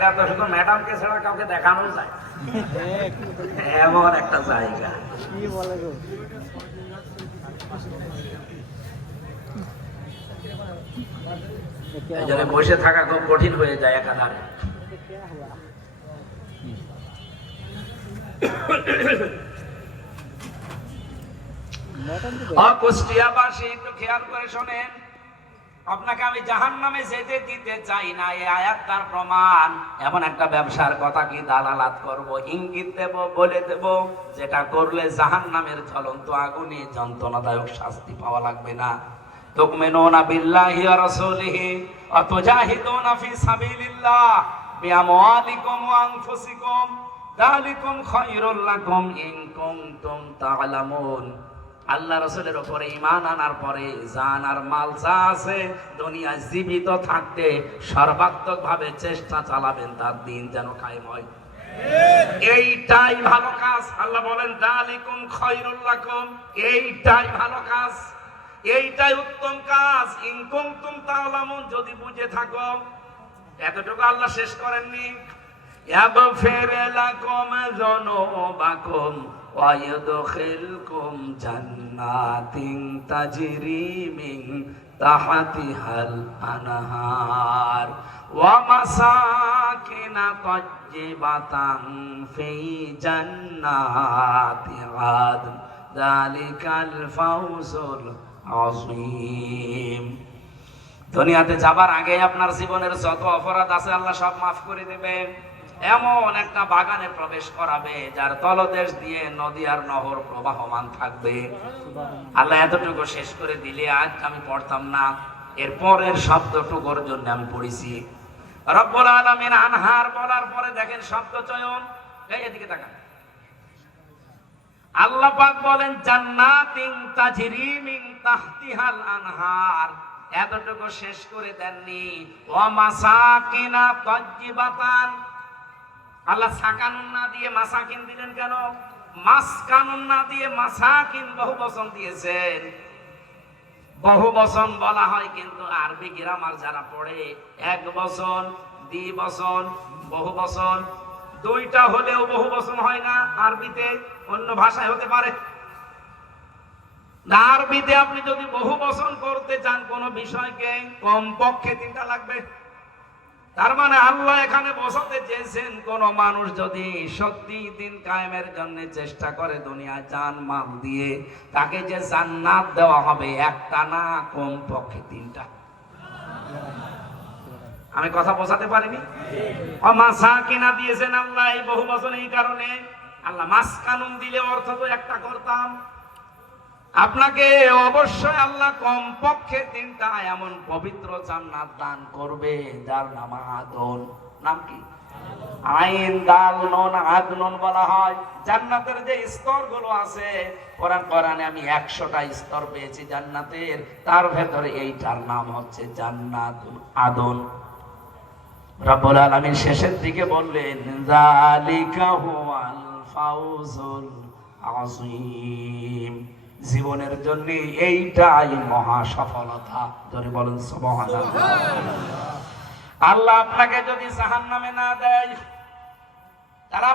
জায়গা তো শুধু ম্যাডামকে ছাড়া কাউকে দেখানো যায়, এমন একটা জায়গা। এই জন্য বসে থাকা খুব কঠিন হয়ে যায় একাধারে। কুষ্টিয়াবাসী একটু খেয়াল করে শোনেন, আপনাকে আমি জাহান্নামে যেতে দিতে চাই না, এই আয়াতটার প্রমাণ। এমন একটা ব্যবসার কথা কি দালালাত করব, ইঙ্গিত দেব, বলে দেব, যেটা করলে জাহান্নামের জ্বলন্ত আগুনে যন্ত্রণাদায়ক শাস্তি পাওয়া লাগবে না। তুমিনুনা বিল্লাহি ওয়া রাসূলিহি ওয়া তুজাহিদুনা ফি সাবিলিল্লাহ বিআমওয়ালিকুম ওয়া আনফুসিকুম যালিকুম খায়রুল লাকুম ইন কুনতুম তা'লামুন। আল্লাহ রাসূলের উপরে ঈমান আনার পরে জান আর মাল যা আছে দুনিয়ায় জীবিত থাকতে সর্বাত্মক ভাবে চেষ্টা চালাবেন তার দিন যেন কায়েম হয়। এইটাই ভালো কাজ। আল্লাহ বলেন যালিকুম খায়রুল লাকুম, এইটাই ভালো কাজ, এইটাই উত্তম কাজ। ইন কুনতুম তা'লামুন, যদি বুঝে থাকো। এতটুকু আল্লাহ শেষ করেননি। ইয়াগফির লাকুম যুনুবাকুম ওয়া ইউদখিলকুম জান্নাতিন তাজরি মিন তাহতিহাল আনহার ওয়া মাসাকিনা তাজ্জিবাতান ফি জান্নাতি আদন যালিকাল ফাওজুল আযীম। দুনিয়াতে যাবার আগে আপনার জীবনের যত অপরাধ আছে আল্লাহ সব মাফ করে দেবেন। এমন একটা বাগানে প্রবেশ করাবে যার তলদেশ দিয়ে নদী আর নহর প্রবাহমান থাকবে। আল্লাহ এতটুকু শেষ করে দিলে আজ আমি পড়তাম না, এর পরের শব্দটুকুর জন্য আমি পড়েছি। রব্বুল আলামিন আনহার বলার পরে দেখেন শব্দ চয়ন, এই এদিকে তাকান। আল্লাহ পাক বলেন জান্নাতিন তাজরি মিন তাহতিহাল আনহার, এতটুকু শেষ করে দেননি। ওয়া মাসাকিনা তাজ্জিবাতান, আল্লাহ সাকানুন না দিয়ে মাসাকিন দিলেন কেন? মাসকানুন না দিয়ে মাসাকিন বহু বচন দিয়েছেন। বহু বচন বলা হয় কিন্তু আরবি গ্রামার যারা পড়ে এক বচন, দ্বি বচন, বহু বচন, দুইটা হলেও বহু বচন হয় না। আরবিতে অন্য ভাষায় হতে পারে, আরবিতে আপনি যদি বহু বচন করতে চান কোন বিষয়কে কমপক্ষে তিনটা লাগবে। তার মানে আল্লাহ এখানে বোঝাতে চেয়েছেন কোন মানুষ যদি সত্যি দিন কায়েমের জন্য চেষ্টা করে দুনিয়া জান মাল দিয়ে, তাকে যে জান্নাত দেওয়া হবে একটা না, কমপক্ষে তিনটা। আমি কথা বোঝাতে পারিনি? মাসাকিনা দিয়েছেন আল্লাহ এই বহু বচন এই কারণে। আল্লাহ মাসকানুন দিলে অর্থ তো একটা করতাম। আপনাকে অবশ্যই আল্লাহ কমপক্ষে তিনটা এমন পবিত্র জান্নাত দান করবে যার নাম আদন। নাম কি? আইন দাল নুন আদনুন বলা হয়। জান্নাতের যে স্তরগুলো আছে, কোরআনে আমি 100টা স্তর পেয়েছি জান্নাতের, তার ভেতরে এইটার নাম হচ্ছে জান্নাতুল আদন। রব্বুল আলামিন শেষের দিকে বললেন যালিকা হুয়াল ফাওজুল আযীম, জীবনের জন্য এইটাই মহা সফলতা। ধরে বলেন সুবহানাল্লাহ। আল্লাহ আপনাকে যদি জাহান্নামে না দেয়, তাহলে